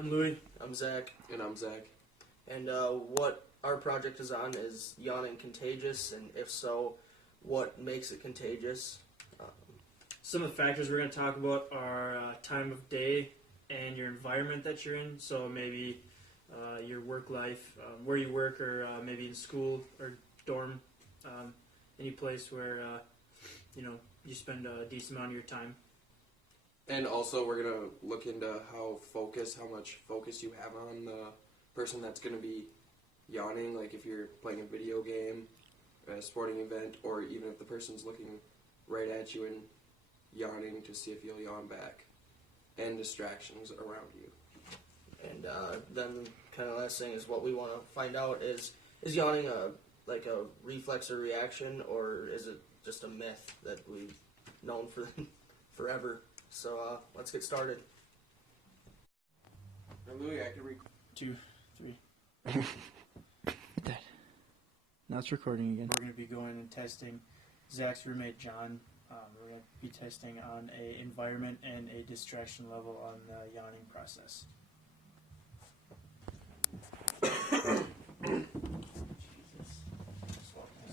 I'm Louis. I'm Zach. And I'm Zach. And what our project is on is yawning contagious, and if so, what makes it contagious? Some of the factors we're going to talk about are time of day and your environment that you're in. So maybe your work life, where you work, or maybe in school or dorm, any place where you spend a decent amount of your time. And also, we're going to look into how much focus you have on the person that's going to be yawning, like if you're playing a video game, a sporting event, or even if the person's looking right at you and yawning to see if you'll yawn back, and distractions around you. And then kind of last thing is what we want to find out is yawning a reflex or reaction, or is it just a myth that we've known for forever? So let's get started. Louis, I can record. 2, 3. Now it's recording again. We're going to be going and testing Zach's roommate John. We're going to be testing on a environment and a distraction level on the yawning process.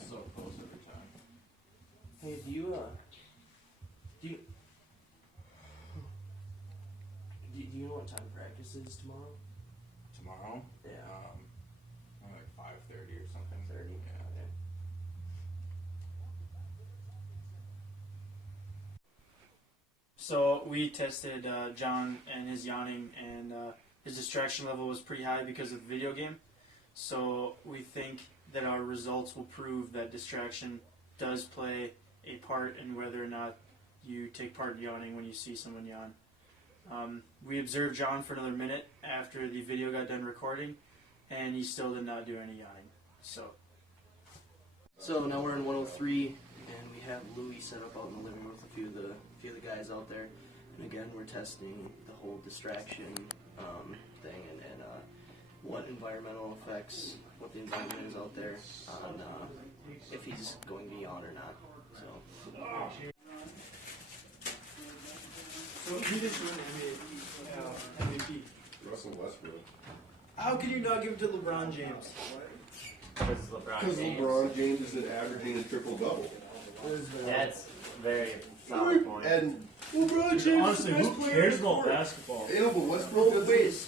So close every time. Hey, do you know what time practice is tomorrow? Tomorrow? Yeah. Like 5:30 or something. 30. Yeah. Okay. So we tested John and his yawning, and his distraction level was pretty high because of the video game. So we think that our results will prove that distraction does play a part in whether or not you take part in yawning when you see someone yawn. We observed John for another minute after the video got done recording, and he still did not do any yawning. So now we're in 103, and we have Louis set up out in the living room with a few of the guys out there. And again, we're testing the whole distraction thing and what environmental effects, what the environment is out there on if he's going to yawn or not. So who just won MVP? Russell Westbrook. How can you not give it to LeBron James? Because Because LeBron James isn't averaging a triple-double. That's very solid point. And, LeBron James. Honestly, who cares about basketball? you know, but Westbrook Both doesn't... ways.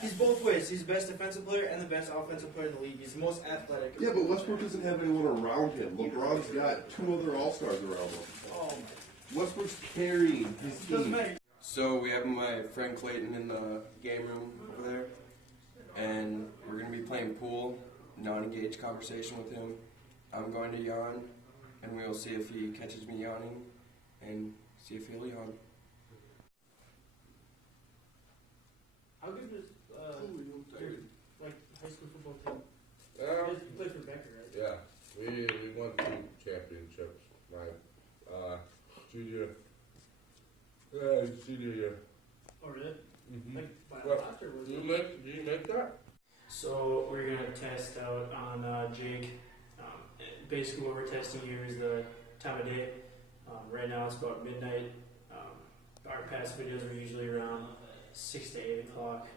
He's both ways. He's the best defensive player and the best offensive player in the league. He's the most athletic. Yeah, but Westbrook doesn't have anyone around him. LeBron's got 2 other All-Stars around him. Oh Westbrook's carrying his my. Doesn't team. matter. So we have my friend Clayton in the game room over there, and we're going to be playing pool, non-engaged conversation with him. I'm going to yawn, and we will see if he catches me yawning, and see if he'll yawn. How good is like high school football team? You play for Becker, right? Yeah, we won 2 championships my junior year. Oh, really? Mm-hmm. Like by a Well, lot, or was do it? you make that? So we're gonna test out on Jake. Basically, what we're testing here is the time of day. Right now, it's about midnight. Our past videos are usually around 6 to 8 o'clock.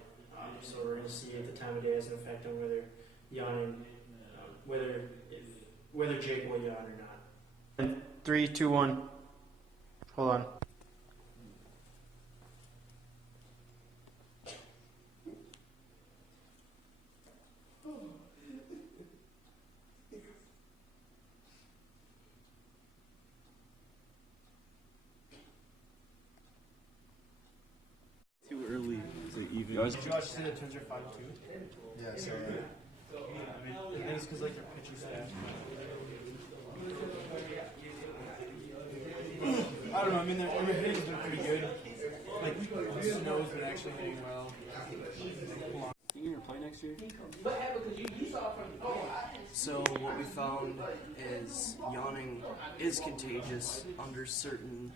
So we're gonna see if the time of day has an effect on whether yawning, whether Jake will yawn or not. And 3, 2, 1. Hold on. Too early to even. Did you watch the Twins are 5-2? Yeah, so I mean, I think it's because like their pitching staff. I don't know. I mean, their hitting's been pretty good. Like Snow's been actually hitting well. You gonna play next year? So what we found is yawning is contagious under certain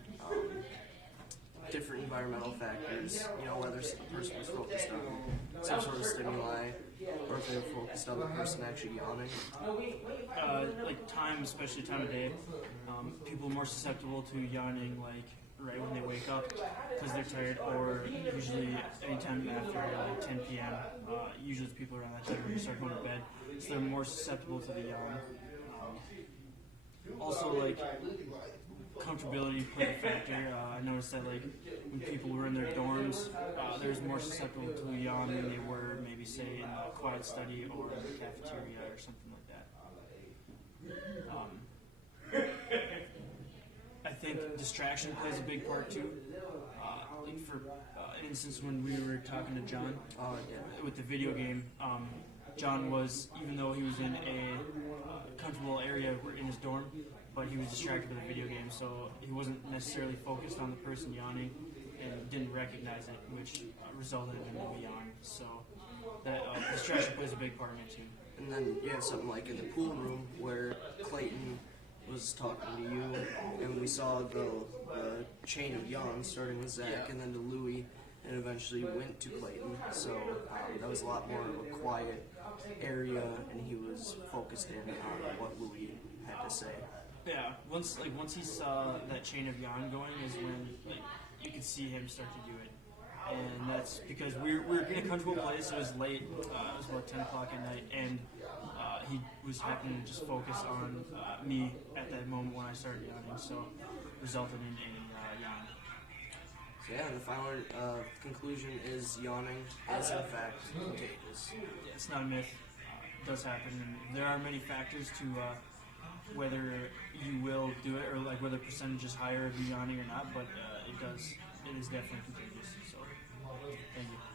different environmental factors. You know, whether a person was focused on some sort of stimuli, or if they're focused on the person actually yawning. Like time, especially time of day. People are more susceptible to yawning, like right when they wake up because they're tired, or usually anytime after like 10 p.m. Usually it's people around that time when you start going to bed, so they're more susceptible to the yawn. Also, like, comfortability played a factor. I noticed that, like, when people were in their dorms, they was more susceptible to a yawn than they were maybe, say, in a quiet study or in the cafeteria or something like that. I think distraction plays a big part too. Like for an instance when we were talking to John with the video game, John was, even though he was in a comfortable area in his dorm, but he was distracted by the video game, so he wasn't necessarily focused on the person yawning and didn't recognize it, which resulted in him yawning. So that distraction plays a big part in it too. And then you have something like in the pool room where Clayton was talking to you, and we saw the chain of yawns starting with Zach and then to Louie, and eventually went to Clayton. So that was a lot more of a quiet area, and he was focused in on what Louie had to say. Yeah, once he saw that chain of yawn going is when you could see him start to do it, and that's because we're in a comfortable place. It was late. It was about 10 o'clock at night, and he was happening to just focus on me at that moment when I started yawning, so resulted in a yawn. So yeah, the final conclusion is yawning is in fact contagious. Yeah, it's not a myth. It does happen, and there are many factors to whether you will do it, or like whether percentage is higher of you yawning or not, but it is definitely contagious. So, thank you.